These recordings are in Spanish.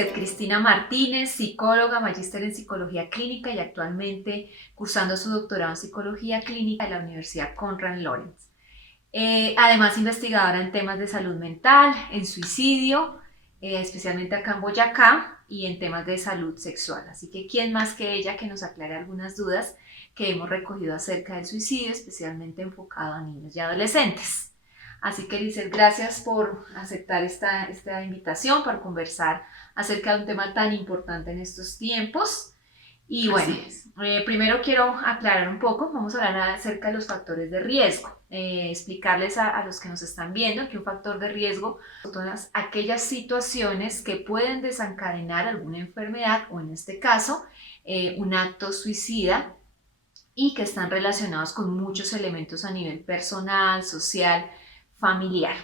Lisset Cristina Martínez, psicóloga, magíster en psicología clínica y actualmente cursando su doctorado en psicología clínica en la Universidad Konrad Lorenz. Además, investigadora en temas de salud mental, en suicidio, especialmente acá en Boyacá, y en temas de salud sexual. Así que, ¿quién más que ella que nos aclare algunas dudas que hemos recogido acerca del suicidio, especialmente enfocado a niños y adolescentes? Así que, Lisset, gracias por aceptar esta invitación para conversar acerca de un tema tan importante en estos tiempos. Y bueno, primero quiero aclarar un poco, vamos a hablar acerca de los factores de riesgo, explicarles a los que nos están viendo que un factor de riesgo son todas aquellas situaciones que pueden desencadenar alguna enfermedad o en este caso un acto suicida y que están relacionados con muchos elementos a nivel personal, social, familiar.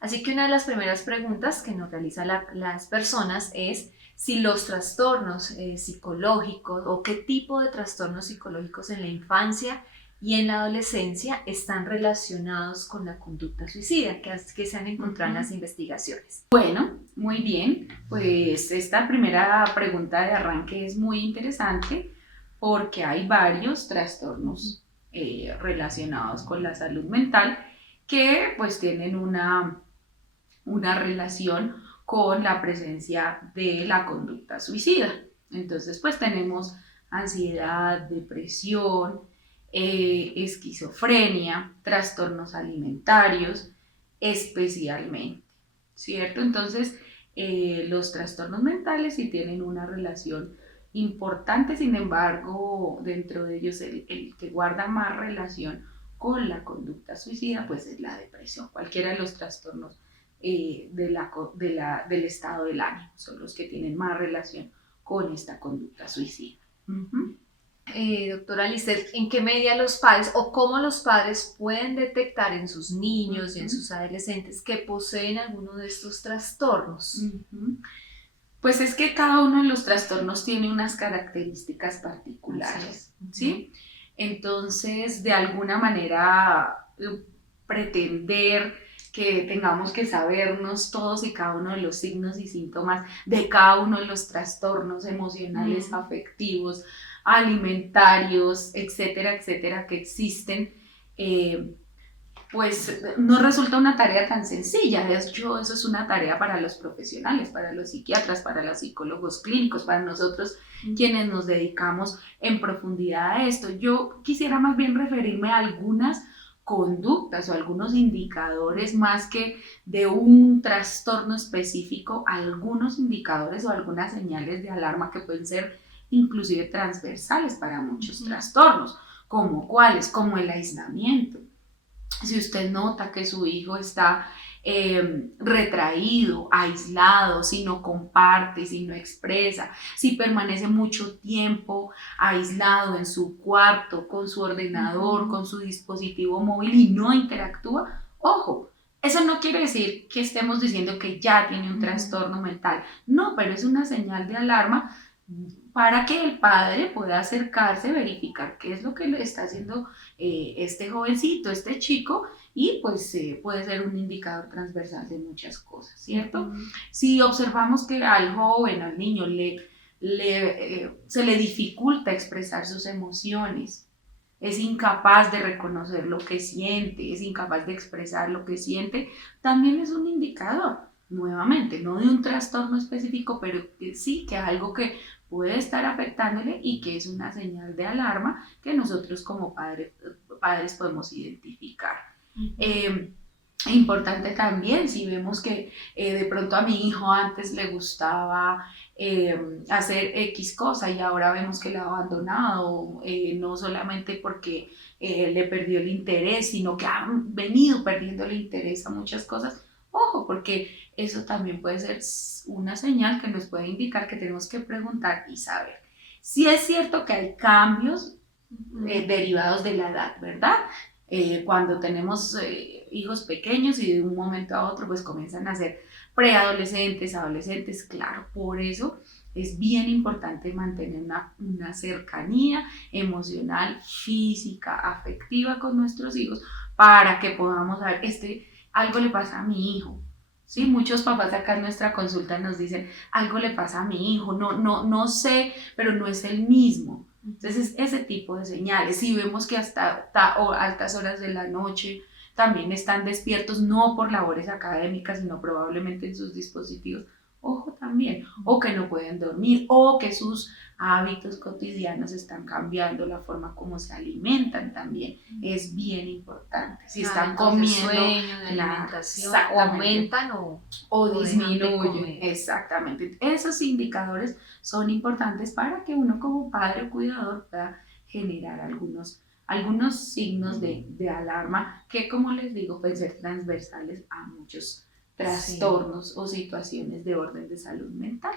Así que una de las primeras preguntas que nos realizan las personas es si los trastornos psicológicos o qué tipo de trastornos psicológicos en la infancia y en la adolescencia están relacionados con la conducta suicida, que se han encontrado en las investigaciones. Bueno, muy bien, pues esta primera pregunta de arranque es muy interesante porque hay varios trastornos relacionados con la salud mental que pues tienen una relación con la presencia de la conducta suicida. Entonces pues tenemos ansiedad, depresión, esquizofrenia, trastornos alimentarios especialmente, ¿cierto? Entonces los trastornos mentales sí tienen una relación importante, sin embargo, dentro de ellos el que guarda más relación con la conducta suicida, pues es la depresión. Cualquiera de los trastornos del estado del ánimo son los que tienen más relación con esta conducta suicida. Doctora Lisset, ¿en qué medida los padres o cómo los padres pueden detectar en sus niños y en sus adolescentes que poseen alguno de estos trastornos? Pues es que cada uno de los trastornos tiene unas características particulares, ¿sí? Entonces, de alguna manera, pretender que tengamos que sabernos todos y cada uno de los signos y síntomas de cada uno de los trastornos emocionales, afectivos, alimentarios, etcétera, etcétera, que existen, pues no resulta una tarea tan sencilla. De hecho, eso es una tarea para los profesionales, para los psiquiatras, para los psicólogos clínicos, para nosotros quienes nos dedicamos en profundidad a esto. Yo quisiera más bien referirme a algunas conductas o algunos indicadores más que de un trastorno específico, algunos indicadores o algunas señales de alarma que pueden ser inclusive transversales para muchos trastornos, como cuáles, como el aislamiento. Si usted nota que su hijo está retraído, aislado, si no comparte, si no expresa, si permanece mucho tiempo aislado en su cuarto, con su ordenador, con su dispositivo móvil y no interactúa, ojo, eso no quiere decir que estemos diciendo que ya tiene un trastorno mental, no, pero es una señal de alarma para que el padre pueda acercarse, verificar qué es lo que le está haciendo este jovencito, este chico, y pues puede ser un indicador transversal de muchas cosas, ¿cierto? Si observamos que al joven, al niño, se le dificulta expresar sus emociones, es incapaz de reconocer lo que siente, es incapaz de expresar lo que siente, también es un indicador, nuevamente, no de un trastorno específico, pero sí que algo que puede estar afectándole y que es una señal de alarma que nosotros como padres podemos identificar. Importante también si vemos que de pronto a mi hijo antes le gustaba hacer X cosa y ahora vemos que la ha abandonado, no solamente porque le perdió el interés, sino que ha venido perdiendo el interés a muchas cosas. Ojo, porque eso también puede ser una señal que nos puede indicar que tenemos que preguntar y saber. Sí es cierto que hay cambios derivados de la edad, ¿verdad? Cuando tenemos hijos pequeños y de un momento a otro pues comienzan a ser preadolescentes, adolescentes, claro, por eso es bien importante mantener una cercanía emocional, física, afectiva con nuestros hijos para que podamos saber, algo le pasa a mi hijo, Sí, muchos papás acá en nuestra consulta nos dicen, algo le pasa a mi hijo, no sé, pero no es el mismo. Entonces, ese tipo de señales, si vemos que hasta altas horas de la noche también están despiertos, no por labores académicas, sino probablemente en sus dispositivos, ojo también, o que no pueden dormir, o que sus hábitos cotidianos están cambiando, la forma como se alimentan también es bien importante. Si están comiendo, sueño, de alimentación, o aumentan o dejan de disminuyen. comer. Exactamente. Esos indicadores son importantes para que uno como padre o cuidador pueda generar algunos signos de alarma que, como les digo, pueden ser transversales a muchos trastornos o situaciones de orden de salud mental.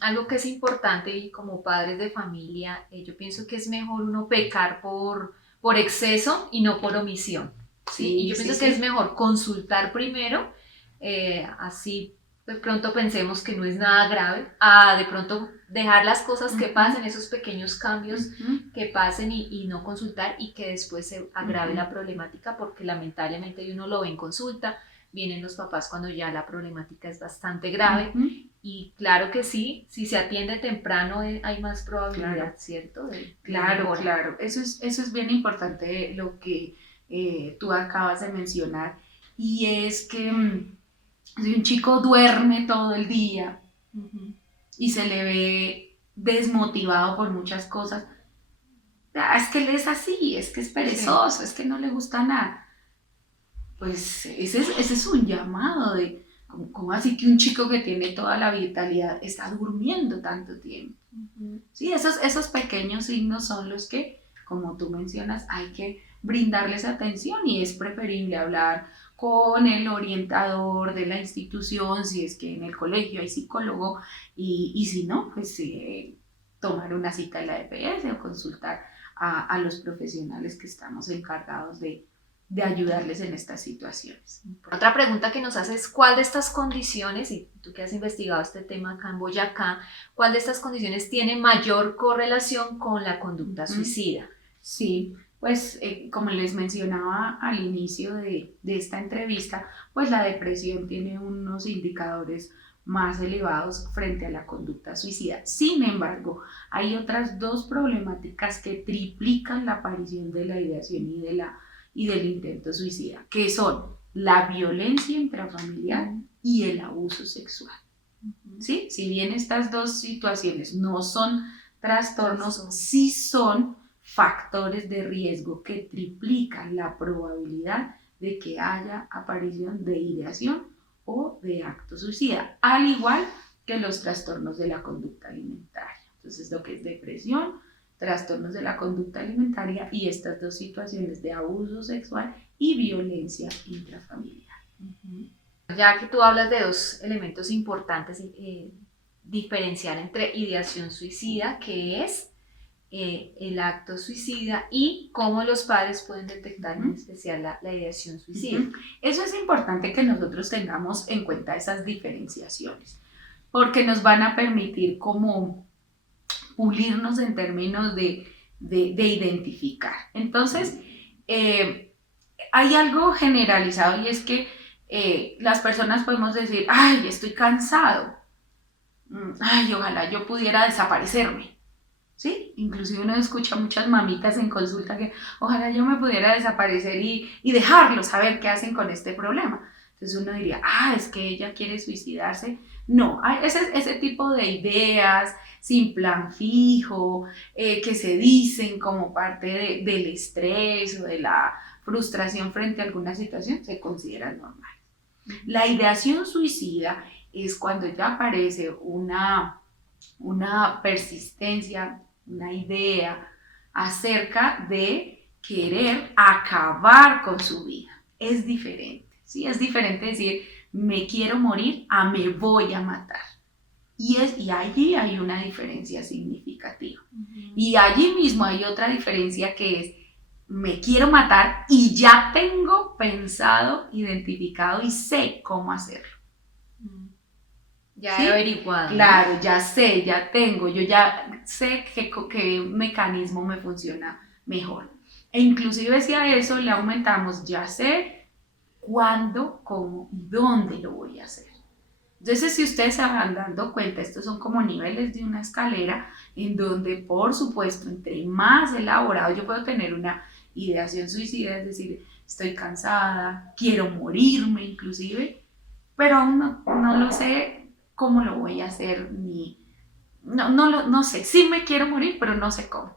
Algo que es importante y como padres de familia, yo pienso que es mejor uno pecar por exceso y no por omisión. ¿Sí? Y yo pienso que es mejor consultar primero, así de pronto pensemos que no es nada grave, a de pronto dejar las cosas que pasen, esos pequeños cambios que pasen y no consultar y que después se agrave la problemática, porque lamentablemente uno lo ve en consulta, vienen los papás cuando ya la problemática es bastante grave y claro que sí, si se atiende temprano hay más probabilidad, ¿cierto? Claro. Eso es bien importante lo que tú acabas de mencionar, y es que si un chico duerme todo el día y se le ve desmotivado por muchas cosas, es que él es así, es que es perezoso, es que no le gusta nada. Pues ese es un llamado de, ¿cómo así que un chico que tiene toda la vitalidad está durmiendo tanto tiempo? Sí, esos pequeños signos son los que, como tú mencionas, hay que brindarles atención, y es preferible hablar con el orientador de la institución, si es que en el colegio hay psicólogo, y si no, pues tomar una cita en la EPS o consultar a los profesionales que estamos encargados de ayudarles en estas situaciones. Otra pregunta que nos hace es ¿cuál de estas condiciones, y tú que has investigado este tema acá en Boyacá, cuál de estas condiciones tiene mayor correlación con la conducta suicida? Sí, pues como les mencionaba al inicio de esta entrevista, pues la depresión tiene unos indicadores más elevados frente a la conducta suicida. Sin embargo, hay otras dos problemáticas que triplican la aparición de la ideación y del intento suicida, que son la violencia intrafamiliar y el abuso sexual. ¿Sí? Si bien estas dos situaciones no son trastornos, sí son factores de riesgo que triplican la probabilidad de que haya aparición de ideación o de acto suicida, al igual que los trastornos de la conducta alimentaria. Entonces, lo que es depresión, trastornos de la conducta alimentaria y estas dos situaciones de abuso sexual y violencia intrafamiliar. Ya que tú hablas de dos elementos importantes, diferenciar entre ideación suicida, que es el acto suicida, y cómo los padres pueden detectar en especial la ideación suicida. Eso es importante que nosotros tengamos en cuenta esas diferenciaciones, porque nos van a permitir como pulirnos en términos de identificar. Entonces, hay algo generalizado, y es que las personas podemos decir, ay, estoy cansado, ay, ojalá yo pudiera desaparecerme. ¿Sí? Inclusive uno escucha muchas mamitas en consulta que ojalá yo me pudiera desaparecer y dejarlos saber qué hacen con este problema. Entonces uno diría, es que ella quiere suicidarse. No, ese tipo de ideas sin plan fijo, que se dicen como parte del estrés o de la frustración frente a alguna situación, se consideran normales. La ideación suicida es cuando ya aparece una persistencia, una idea acerca de querer acabar con su vida. Es diferente, ¿sí? Es diferente decir me quiero morir a me voy a matar. Y allí hay una diferencia significativa. Y allí mismo hay otra diferencia, que es me quiero matar y ya tengo pensado, identificado y sé cómo hacerlo. Ya he averiguado. Claro, ya sé, ya tengo, yo ya sé qué mecanismo me funciona mejor. E inclusive si a eso le aumentamos, ya sé ¿Cuándo, cómo y dónde lo voy a hacer? Entonces, si ustedes se van dando cuenta, estos son como niveles de una escalera en donde, por supuesto, entre más elaborado yo puedo tener una ideación suicida, es decir, estoy cansada, quiero morirme inclusive, pero aún no lo sé cómo lo voy a hacer, ni, no sé, sí me quiero morir, pero no sé cómo.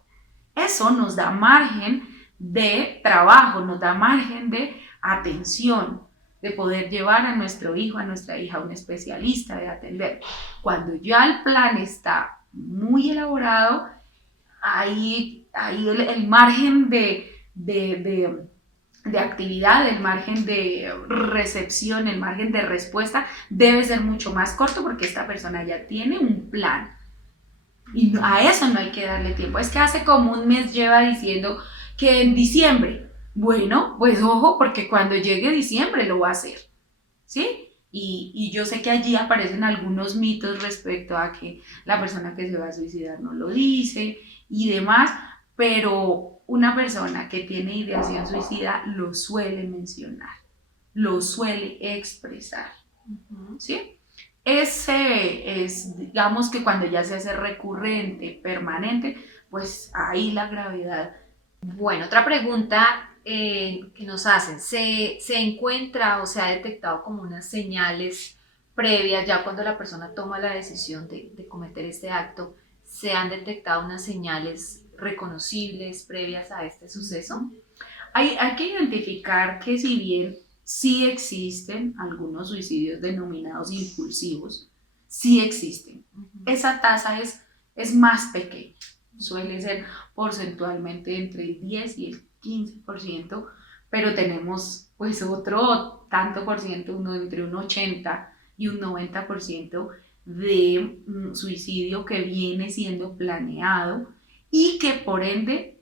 Eso nos da margen de trabajo, nos da margen de atención, de poder llevar a nuestro hijo, a nuestra hija, a un especialista, de atender. Cuando ya el plan está muy elaborado, ahí el margen de actividad, el margen de recepción, el margen de respuesta debe ser mucho más corto porque esta persona ya tiene un plan. Y a eso no hay que darle tiempo. Es que hace como un mes lleva diciendo que en diciembre. Bueno, pues ojo, porque cuando llegue diciembre lo va a hacer. ¿Sí? Y yo sé que allí aparecen algunos mitos respecto a que la persona que se va a suicidar no lo dice y demás, pero una persona que tiene ideación suicida lo suele mencionar, lo suele expresar. ¿Sí? Ese es, digamos que cuando ya se hace recurrente, permanente, pues ahí la gravedad. Bueno, otra pregunta que nos hacen, ¿se encuentra o se ha detectado como unas señales previas ya cuando la persona toma la decisión de cometer este acto? ¿Se han detectado unas señales reconocibles previas a este suceso? Hay que identificar que si bien sí existen algunos suicidios denominados impulsivos, sí existen. Esa tasa es más pequeña, suele ser porcentualmente entre el 10 y el 15%, pero tenemos pues otro tanto por ciento, uno entre un 80 y un 90% de suicidio que viene siendo planeado y que por ende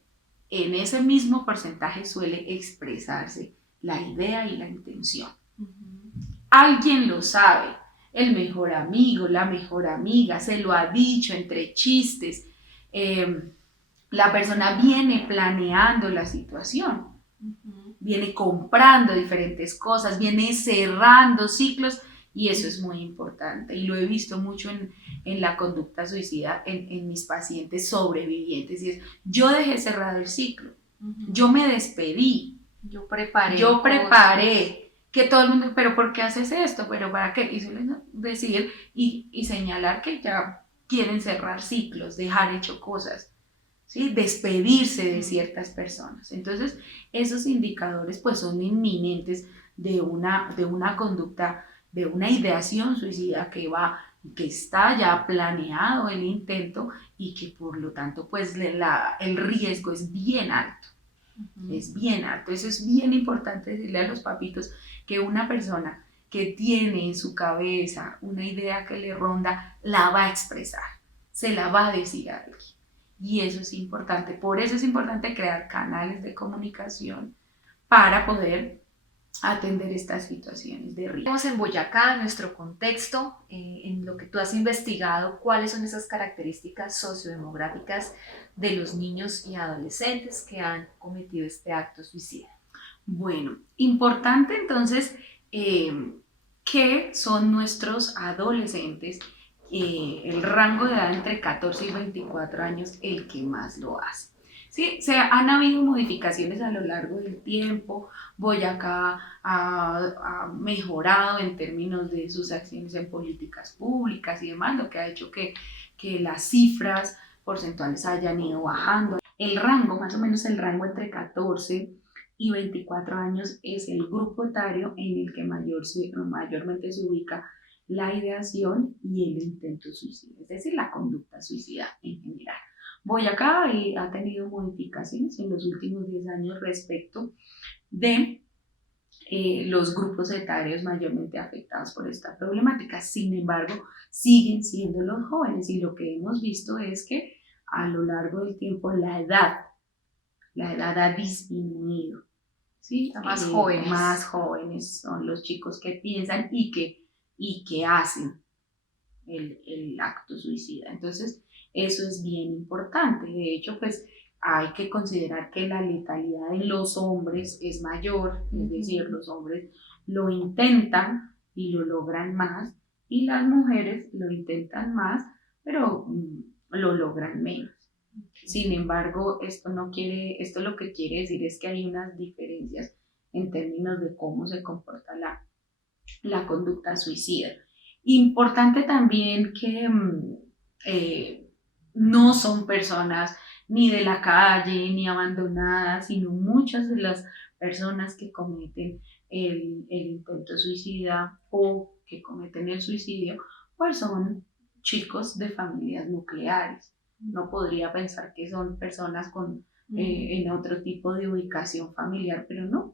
en ese mismo porcentaje suele expresarse la idea y la intención. Alguien lo sabe, el mejor amigo, la mejor amiga, se lo ha dicho entre chistes, la persona viene planeando la situación, viene comprando diferentes cosas, viene cerrando ciclos y eso es muy importante y lo he visto mucho en la conducta suicida en mis pacientes sobrevivientes y es, yo dejé cerrado el ciclo, yo me despedí, yo preparé, que todo el mundo, pero ¿por qué haces esto? ¿Pero para qué? Y suelen decir y señalar que ya quieren cerrar ciclos, dejar hecho cosas, ¿sí? Despedirse de ciertas personas. Entonces, esos indicadores pues son inminentes de una conducta, de una ideación suicida que está ya planeado el intento y que por lo tanto pues el riesgo es bien alto. Es bien alto. Eso es bien importante decirle a los papitos que una persona que tiene en su cabeza una idea que le ronda, la va a expresar, se la va a decir a alguien. Y eso es importante. Por eso es importante crear canales de comunicación para poder atender estas situaciones de riesgo. Estamos en Boyacá, en nuestro contexto, en lo que tú has investigado, cuáles son esas características sociodemográficas de los niños y adolescentes que han cometido este acto suicida. Bueno, importante entonces que son nuestros adolescentes, el rango de edad entre 14 y 24 años, el que más lo hace. Sí, han habido modificaciones a lo largo del tiempo. Boyacá ha mejorado en términos de sus acciones en políticas públicas y demás, lo que ha hecho que las cifras porcentuales hayan ido bajando. El rango, más o menos el rango entre 14 y 24 años es el grupo etario en el que mayormente se ubica la ideación y el intento suicida, es decir, la conducta suicida en general. Boyacá ha tenido modificaciones en los últimos 10 años respecto de los grupos etarios mayormente afectados por esta problemática. Sin embargo, siguen siendo los jóvenes y lo que hemos visto es que a lo largo del tiempo la edad ha disminuido. ¿Sí? Más jóvenes son los chicos que piensan y que hacen el acto suicida. Entonces, eso es bien importante. De hecho, pues hay que considerar que la letalidad en los hombres es mayor, es decir, los hombres lo intentan y lo logran más, y las mujeres lo intentan más, pero lo logran menos. Sin embargo, esto lo que quiere decir es que hay unas diferencias en términos de cómo se comporta la conducta suicida. Importante también que no son personas ni de la calle ni abandonadas, sino muchas de las personas que cometen el intento suicida o que cometen el suicidio, pues son chicos de familias nucleares. No podría pensar que son personas en otro tipo de ubicación familiar, pero no,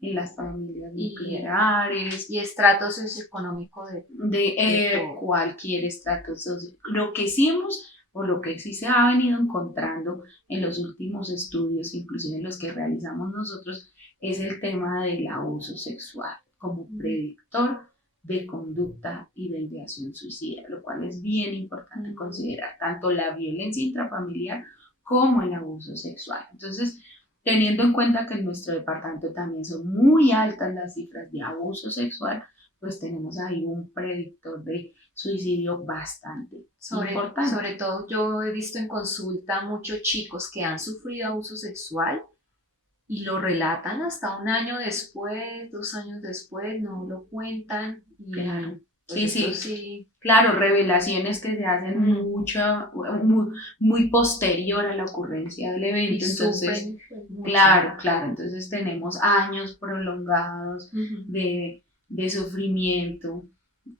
en las familias nucleares. Y estrato socioeconómico de cualquier estrato social. Lo que sí se ha venido encontrando en los últimos estudios, inclusive los que realizamos nosotros, es el tema del abuso sexual como predictor de conducta y de ideación suicida, lo cual es bien importante considerar, tanto la violencia intrafamiliar como el abuso sexual. Entonces, teniendo en cuenta que en nuestro departamento también son muy altas las cifras de abuso sexual, pues tenemos ahí un predictor de suicidio bastante importante. Sobre todo yo he visto en consulta muchos chicos que han sufrido abuso sexual y lo relatan hasta un año después, 2 años después, no lo cuentan. Y claro. Pues sí. Claro, revelaciones que se hacen muy posterior a la ocurrencia del evento. Entonces, claro, entonces tenemos años prolongados de sufrimiento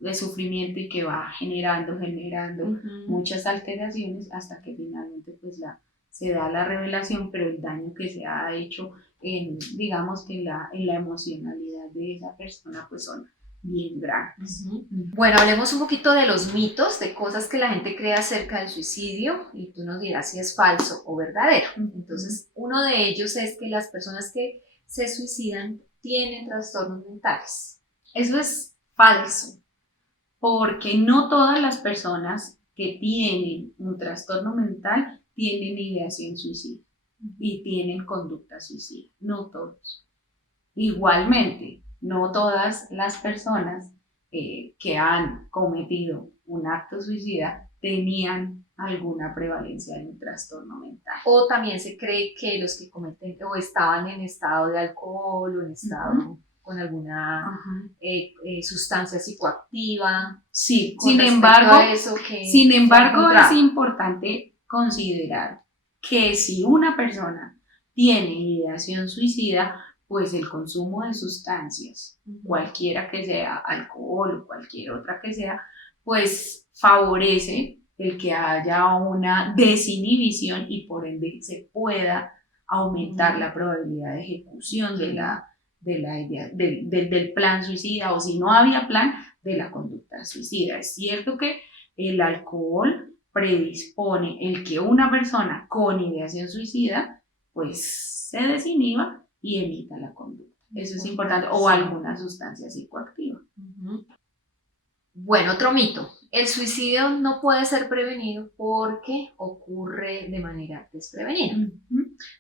y que va generando muchas alteraciones hasta que finalmente pues se da la revelación, pero el daño que se ha hecho digamos que en la emocionalidad de esa persona pues son bien grandes. Bueno, hablemos un poquito de los mitos, de cosas que la gente cree acerca del suicidio y tú nos dirás si es falso o verdadero. Entonces, uno de ellos es que las personas que se suicidan tienen trastornos mentales. Eso es falso, porque no todas las personas que tienen un trastorno mental tienen ideación suicida y tienen conducta suicida, no todos. Igualmente, no todas las personas que han cometido un acto suicida tenían alguna prevalencia de un trastorno mental. O también se cree que los que cometen o estaban en estado de alcohol o en estado con alguna sustancia psicoactiva. Sí, sin embargo, es importante considerar que si una persona tiene ideación suicida, pues el consumo de sustancias, cualquiera que sea, alcohol o cualquier otra que sea, pues favorece el que haya una desinhibición y por ende se pueda aumentar la probabilidad de ejecución del plan suicida, o si no había plan, de la conducta suicida. Es cierto que el alcohol predispone el que una persona con ideación suicida pues se desinhiba y evita la conducta. Eso es importante. O alguna sustancia psicoactiva. Bueno, otro mito. El suicidio no puede ser prevenido porque ocurre de manera desprevenida.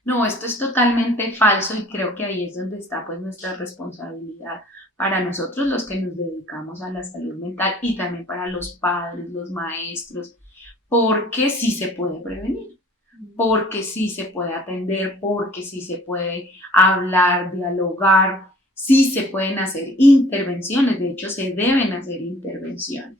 No, esto es totalmente falso y creo que ahí es donde está pues nuestra responsabilidad para nosotros los que nos dedicamos a la salud mental y también para los padres, los maestros, porque sí se puede prevenir, porque sí se puede atender, porque sí se puede hablar, dialogar, sí se pueden hacer intervenciones, de hecho se deben hacer intervenciones.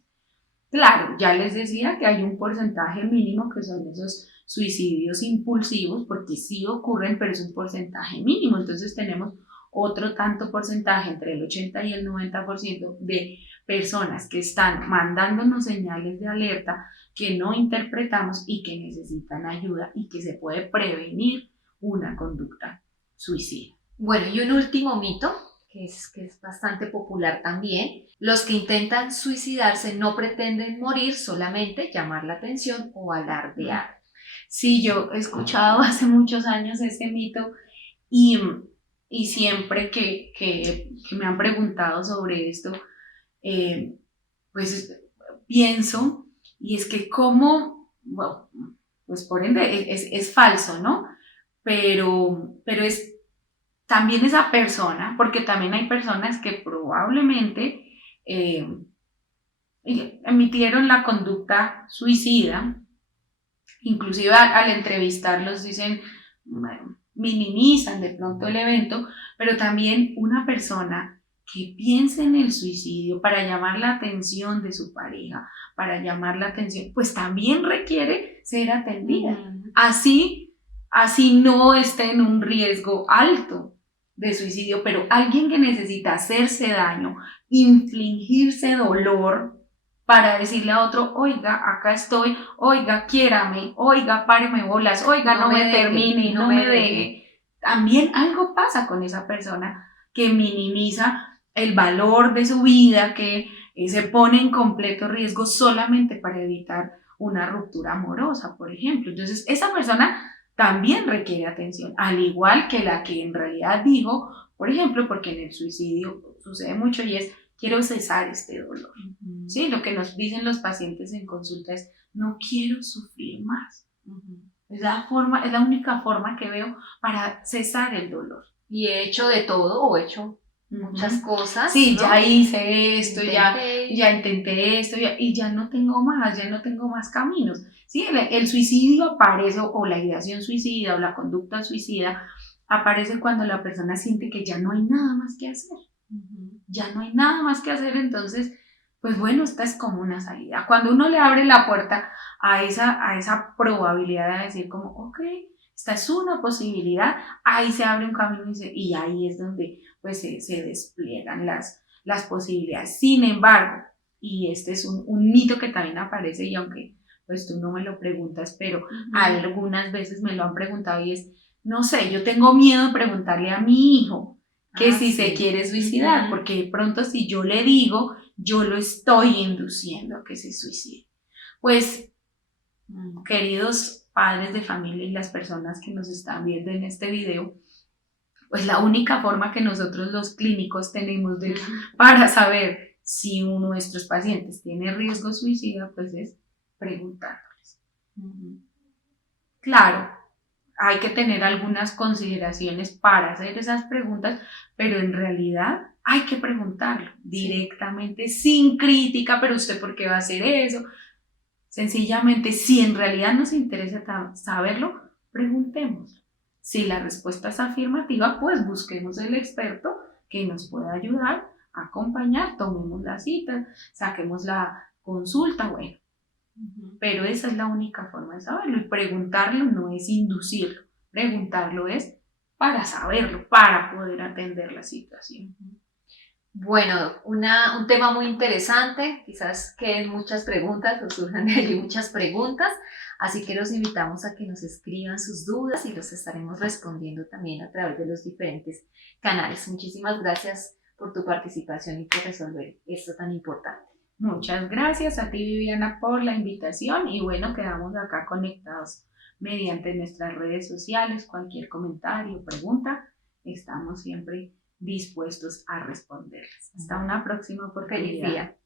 Claro, ya les decía que hay un porcentaje mínimo que son esos suicidios impulsivos, porque sí ocurren, pero es un porcentaje mínimo, entonces tenemos otro tanto porcentaje, entre el 80 y el 90% de personas que están mandándonos señales de alerta que no interpretamos y que necesitan ayuda y que se puede prevenir una conducta suicida. Bueno, y un último mito, que es bastante popular también: los que intentan suicidarse no pretenden morir, solamente llamar la atención o alardear. Sí, yo he escuchado hace muchos años ese mito y siempre que me han preguntado sobre esto, pues pienso, y es que pues por ende es falso, ¿no? Pero también esa persona, porque también hay personas que probablemente emitieron la conducta suicida, inclusive al entrevistarlos dicen, minimizan de pronto el evento, pero también una persona que piense en el suicidio para llamar la atención de su pareja, para llamar la atención, pues también requiere ser atendida. Así no esté en un riesgo alto de suicidio, pero alguien que necesita hacerse daño, infligirse dolor para decirle a otro, oiga, acá estoy, oiga, quiérame, oiga, páreme bolas, oiga, no me termine, no me deje. También algo pasa con esa persona que minimiza el valor de su vida, que se pone en completo riesgo solamente para evitar una ruptura amorosa, por ejemplo. Entonces, esa persona también requiere atención, al igual que la que en realidad dijo, por ejemplo, porque en el suicidio sucede mucho y es, quiero cesar este dolor. ¿Sí? Lo que nos dicen los pacientes en consulta es, no quiero sufrir más. Es la única forma que veo para cesar el dolor. Y he hecho de todo o he hecho muchas cosas. Sí, ¿no? ya hice esto, ya intenté esto y ya no tengo más caminos. Sí, el suicidio aparece o la ideación suicida o la conducta suicida aparece cuando la persona siente que ya no hay nada más que hacer. Ya no hay nada más que hacer, entonces, pues bueno, esta es como una salida. Cuando uno le abre la puerta a esa probabilidad de decir como, ok, esta es una posibilidad, ahí se abre un camino y ahí es donde pues se despliegan las posibilidades. Sin embargo, y este es un mito que también aparece y aunque pues tú no me lo preguntas, pero algunas veces me lo han preguntado y es, no sé, yo tengo miedo de preguntarle a mi hijo que si se quiere suicidar, porque de pronto si yo le digo, yo lo estoy induciendo a que se suicide. Pues, queridos padres de familia y las personas que nos están viendo en este video, pues la única forma que nosotros los clínicos tenemos para saber si nuestros pacientes tienen riesgo suicida, pues es preguntándoles. Claro, hay que tener algunas consideraciones para hacer esas preguntas, pero en realidad hay que preguntarlo directamente, sin crítica, pero usted ¿por qué va a hacer eso? Sencillamente, si en realidad nos interesa saberlo, preguntemos. Si la respuesta es afirmativa, pues busquemos el experto que nos pueda ayudar, acompañar, tomemos la cita, saquemos la consulta, bueno. Pero esa es la única forma de saberlo y preguntarlo no es inducirlo, preguntarlo es para saberlo, para poder atender la situación. Bueno, un tema muy interesante, quizás queden muchas preguntas o surjan de allí muchas preguntas, así que los invitamos a que nos escriban sus dudas y los estaremos respondiendo también a través de los diferentes canales. Muchísimas gracias por tu participación y por resolver esto tan importante. Muchas gracias a ti, Viviana, por la invitación y bueno, quedamos acá conectados mediante nuestras redes sociales. Cualquier comentario, pregunta, estamos siempre dispuestos a responderles. Hasta una próxima oportunidad. Feliz día.